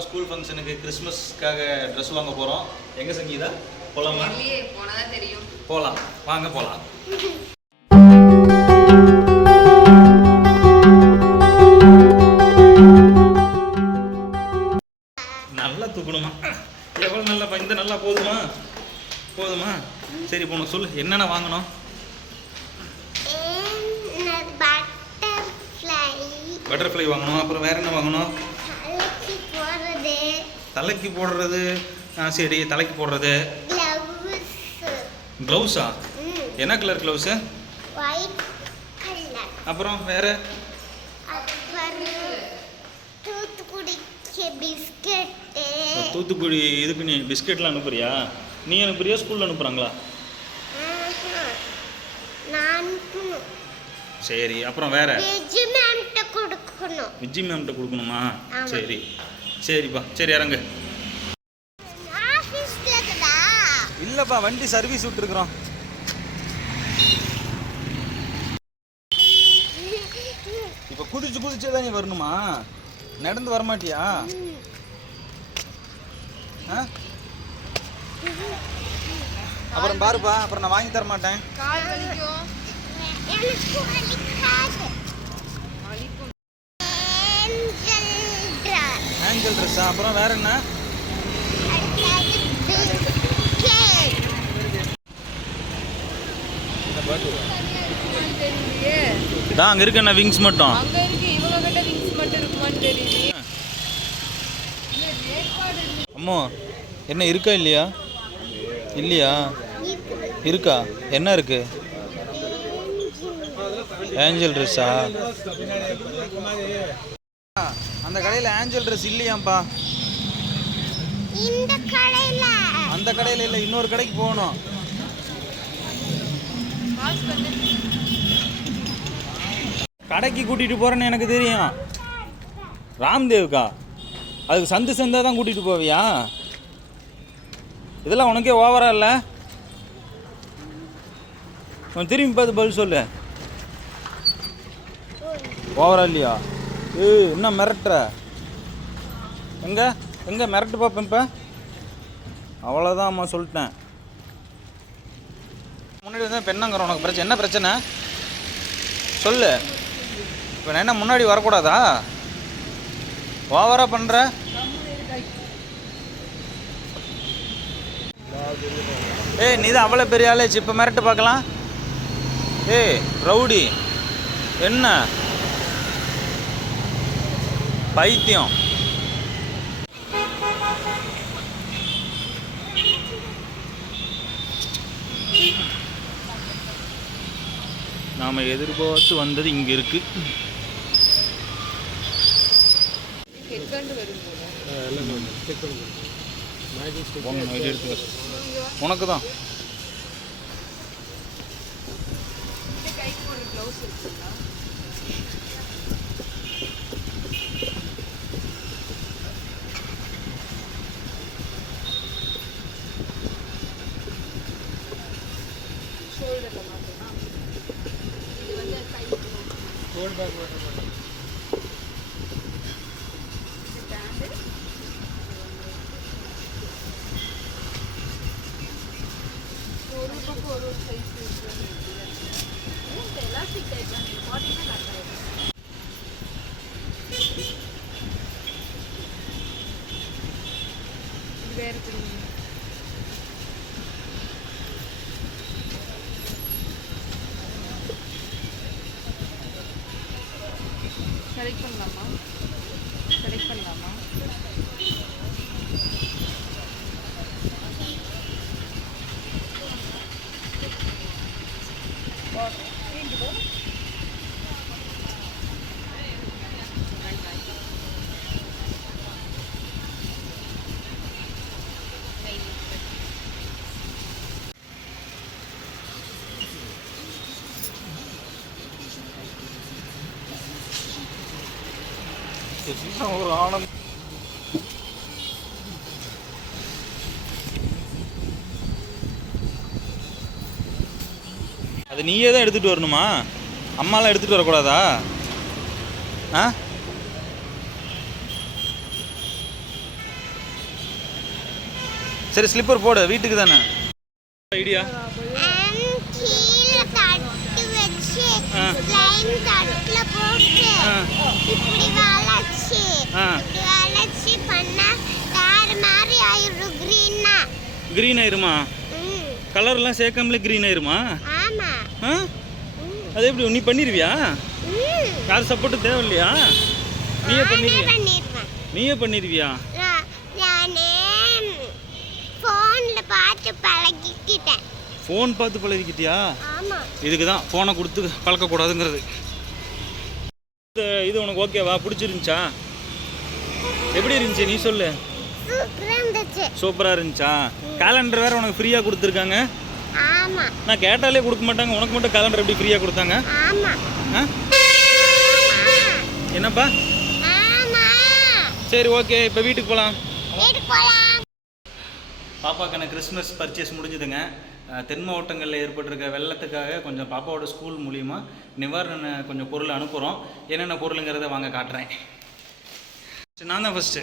School ஃபங்க்ஷனுக்கு கிறிஸ்மஸ்க்காக dress வாங்க போகிறோம். எங்கே சங்கீதா போகலாமா? போனதான் தெரியும். போகலாம், வாங்க போகலாம். நல்லா தூக்கணுமா? எவ்வளோ நல்லா இந்த நல்லா போதுமா? போதுமா? சரி போகணும். சொல்லு என்னென்ன வாங்கணும்? பட்டர்ஃப்ளை வாங்கணும். அப்புறம் வேற என்ன வாங்கணும்? தலைக்கு போடுறது. சரி, தலைக்கு போடுறது. க்ளவுஸா? என்ன கலர் க்ளவுஸு? அப்புறம் வேற? தூத்துக்குடி இதுக்கு நீ பிஸ்கெட்லாம் அனுப்புறியா? நீ அனுப்புறியா ஸ்கூல்ல அனுப்புறாங்களா? சரி, அப்புறம் வேற? விஜி மேம்கிட்ட கொடுக்கணுமா? சரி சரிப்பா, சரி இறங்கு. இல்லைப்பா, வண்டி சர்வீஸ் விட்டுருக்குறோம். இப்போ குதிச்சே தான் நீ வரணுமா? நடந்து வரமாட்டியா? அப்புறம் பாருப்பா, அப்புறம் நான் வாங்கி தர மாட்டேன். ஏஞ்சல் ட்ரெஸ்ஸா? அப்புறம் வேற என்ன? இதான் அங்க இருக்கு என்ன விங்ஸ் மட்டும். அங்க இருக்கு, இவங்க கிட்ட விங்ஸ் மட்டும் இருக்குமான்னு தெரியல. அம்மா என்ன இருக்கா இல்லையா? இல்லையா? இருக்கா? என்ன இருக்கு? ஏஞ்சல் ட்ரெஸ்ஸா? அந்த கடையில் ஏஞ்சல் ட்ரெஸ் இல்லையாம்பா. இந்த கடையில? அந்த கடையில் இல்லை, இன்னொரு கடைக்கு போகணும். கடைக்கு கூட்டிகிட்டு போகிறேன்னு எனக்கு தெரியும். ராம்தேவுக்கா? அதுக்கு சந்தா தான் கூட்டிகிட்டு போவியா? இதெல்லாம் உனக்கே ஓவரா இல்லை? திரும்பி பார்த்து பதில் சொல்லு. ஓவரா இல்லையா? என்ன மிரட்டுற? எங்கே மிரட்டு பார்ப்பேன் இப்போ. அவ்வளோதான் அம்மா, சொல்லிட்டேன். முன்னாடி வந்து இப்போ என்னங்கிற உனக்கு பிரச்சனை? என்ன பிரச்சனை சொல்லு. இப்போ நான் என்ன முன்னாடி வரக்கூடாதா? ஓவரா பண்ணுற. நீ தான் அவ்வளோ பெரிய ஆளேச்சு, இப்போ மிரட்டு பார்க்கலாம். ரவுடி என்ன பைத்தியம்? நாம எதிர்பார்த்து வந்தது இங்க இருக்கு. உனக்கு தான். செலக்ட் பண்ணலாமா? செலக்ட் பண்ணலாமா? ஒரு ஆனந்தம். அது நீயே தான் எடுத்துகிட்டு வரணுமா? அம்மாலாம் எடுத்துகிட்டு வரக்கூடாதா? ஆ சரி ஸ்லிப்பர் போடு, வீட்டுக்கு தானே. ஐடியா கீழே தட்டு வச்சு லைன் தட்டுல போட்டு இப்படி வளைச்சி பண்ணா வேற மாதிரி ஆயிரும். க்ரீன் ஆயிருமா? கலர்லாம் சேர்க்காமலே க்ரீன் ஆயிருமா? ஆமா. அது எப்படி நீ பண்ணிடுவியா? யார் சப்போர்ட்டு தேவையில்லையா? நீயே பண்ணிடுவியா? நானே ஃபோன்ல பார்த்து பழகிக்கிட்டேன். ஃபோன் பார்த்து பழகிக்கிட்டியா? ஆமா. இதுக்கு தான் ஃபோனை கொடுத்து பழக்கக்கூடாதுங்கிறது. இது உனக்கு ஓகேவா? பிடிச்சிருந்துச்சா? எப்படி இருந்துச்சு நீ சொல்லு. சூப்பராக இருந்துச்சா? கேலண்டர் வேறு உனக்கு ஃப்ரீயாக கொடுத்துருக்காங்க. ஆமா. நான் கேட்டாலே கொடுக்க மாட்டாங்க, உனக்கு மட்டும் கேலண்டர் எப்படி ஃப்ரீயாக கொடுத்தாங்க? ஆமா. என்னப்பா? ஆமா. சரி ஓகே, இப்போ வீட்டுக்கு போகலாம். வீட்டுக்கு போகலாம். பாப்பாக்கான கிறிஸ்மஸ் பர்ச்சேஸ் முடிஞ்சுதுங்க. தென் மாவட்டங்களில் ஏற்பட்டிருக்க வெள்ளத்துக்காக கொஞ்சம் பாப்பாவோட ஸ்கூல் மூலிமா நிவாரண கொஞ்சம் பொருள் அனுப்புகிறோம். என்னென்ன பொருளுங்கிறத வாங்க காட்டுறேன். நான் தான் ஃபஸ்ட்டு.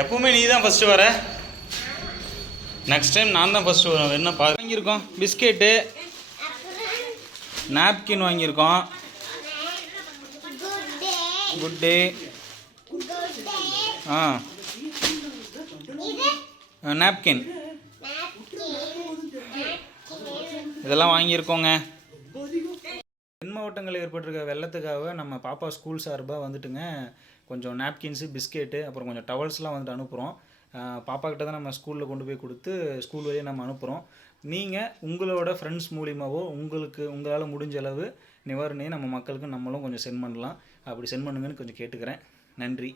எப்பவுமே நீ தான் ஃபஸ்ட்டு வர. நெக்ஸ்ட் டைம் நான் தான் ஃபஸ்ட்டு வரேன். என்ன வாங்கியிருக்கோம்? பிஸ்கெட்டு, நாப்கின் வாங்கியிருக்கோம். Good day. நாப்கின் இதெல்லாம் வாங்கியிருக்கோங்க. தென் மாவட்டங்களில் ஏற்பட்டிருக்க வெள்ளத்துக்காக நம்ம பாப்பா ஸ்கூல் சார்பாக வந்துட்டுங்க கொஞ்சம் நாப்கின்ஸு, பிஸ்கெட்டு, அப்புறம் கொஞ்சம் டவல்ஸ்லாம் வந்துட்டு அனுப்புகிறோம். பாப்பா கிட்ட தான் நம்ம ஸ்கூலில் கொண்டு போய் கொடுத்து ஸ்கூல் வழியே நம்ம அனுப்புகிறோம். நீங்கள் உங்களோட ஃப்ரெண்ட்ஸ் மூலிமாவோ உங்களால் முடிஞ்ச அளவு நிவாரணையை நம்ம மக்களுக்கு நம்மளும் கொஞ்சம் சென்ட் பண்ணலாம். அப்படி சென்ட் பண்ணுங்கன்னு கொஞ்சம் கேட்டுக்கிறேன். நன்றி.